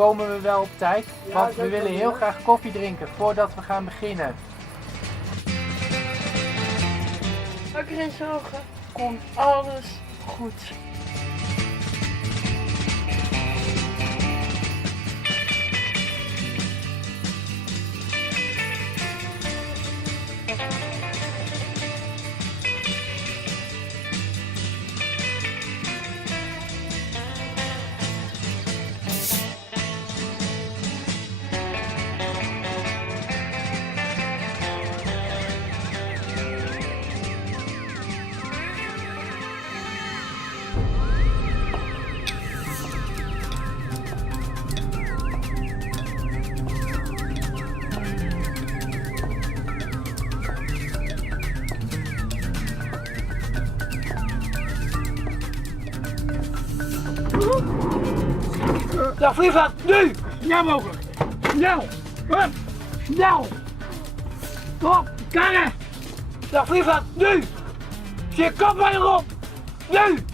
Komen we wel op tijd? Want we willen heel graag koffie drinken voordat we gaan beginnen. Maak er geen zorgen, komt alles goed. Dag Vliegveld, nu! Snel mogelijk! Snel! Hup! Snel! Op, karren! Dag Vliegveld, nu! Zie kop bij erop! Nu!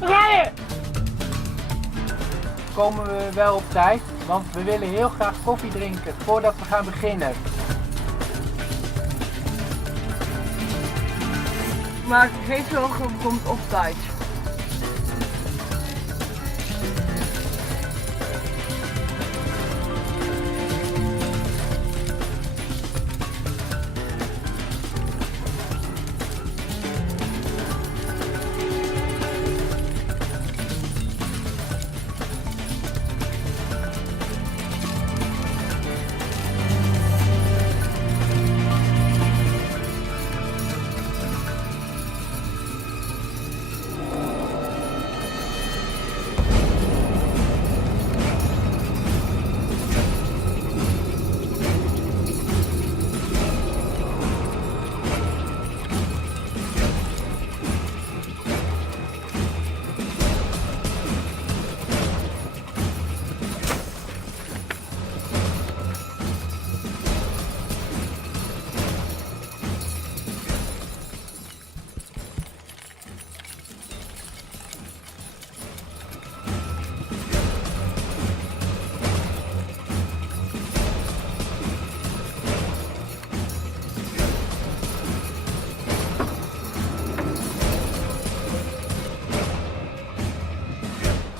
Rijden! Komen we wel op tijd? Want we willen heel graag koffie drinken voordat we gaan beginnen. Maak er geen zorgen, komt op tijd.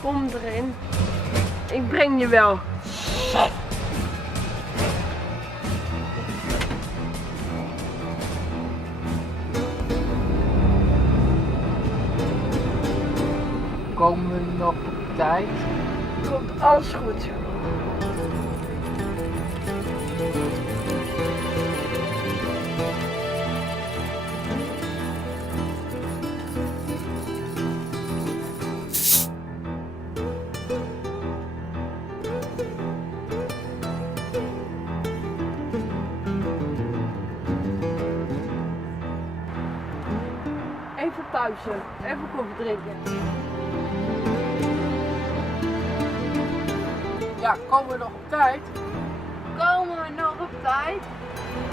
Kom erin. Ik breng je wel. Komen we nog op tijd? Komt alles goed. Even pauze, even koffie drinken. Ja, komen we nog op tijd? Komen we nog op tijd?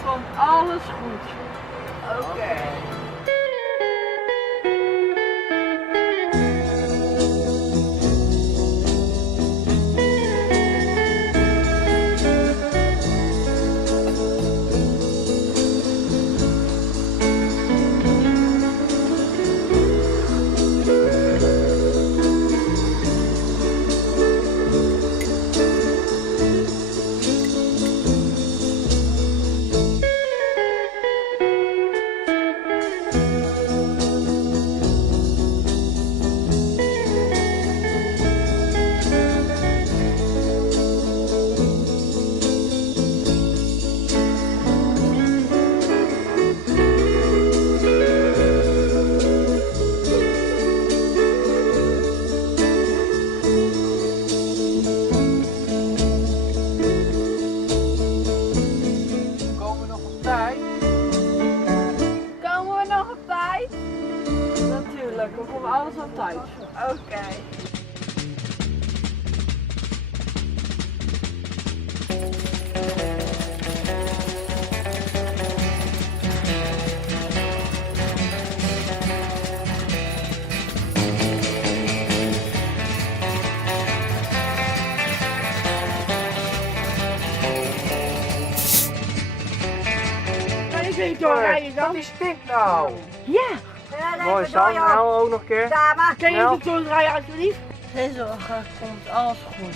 Komt alles goed. Oké. Natuurlijk, we komen alles op tijd. Oké. rijden dan? Wat is dit nou? Ja. Mooi, Sam. Nou ook nog een keer. Kan je Nou. niet zo draaien alsjeblieft? Geen zorgen, komt alles goed.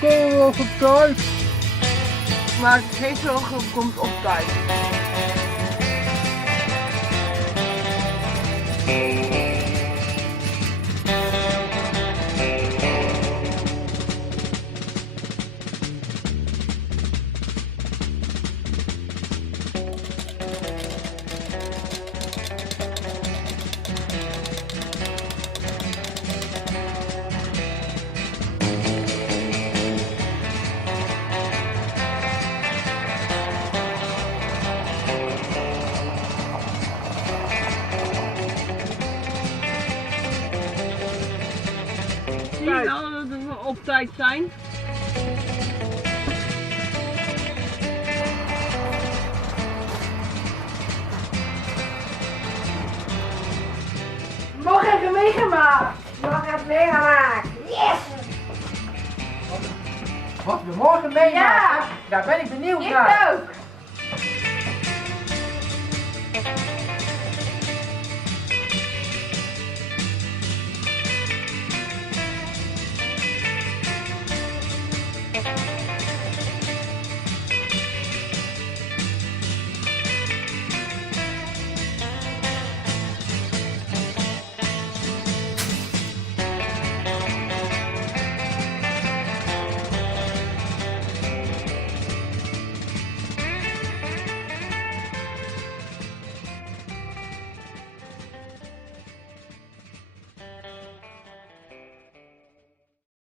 Kom op tijd. Maak je geen zorgen, komt op tijd. Zie je wel dat we op tijd zijn? Nog even meegemaakt. Nog even meegemaakt. Yes! Wat we morgen meemaken, daar ben ik benieuwd Ik naar. ook!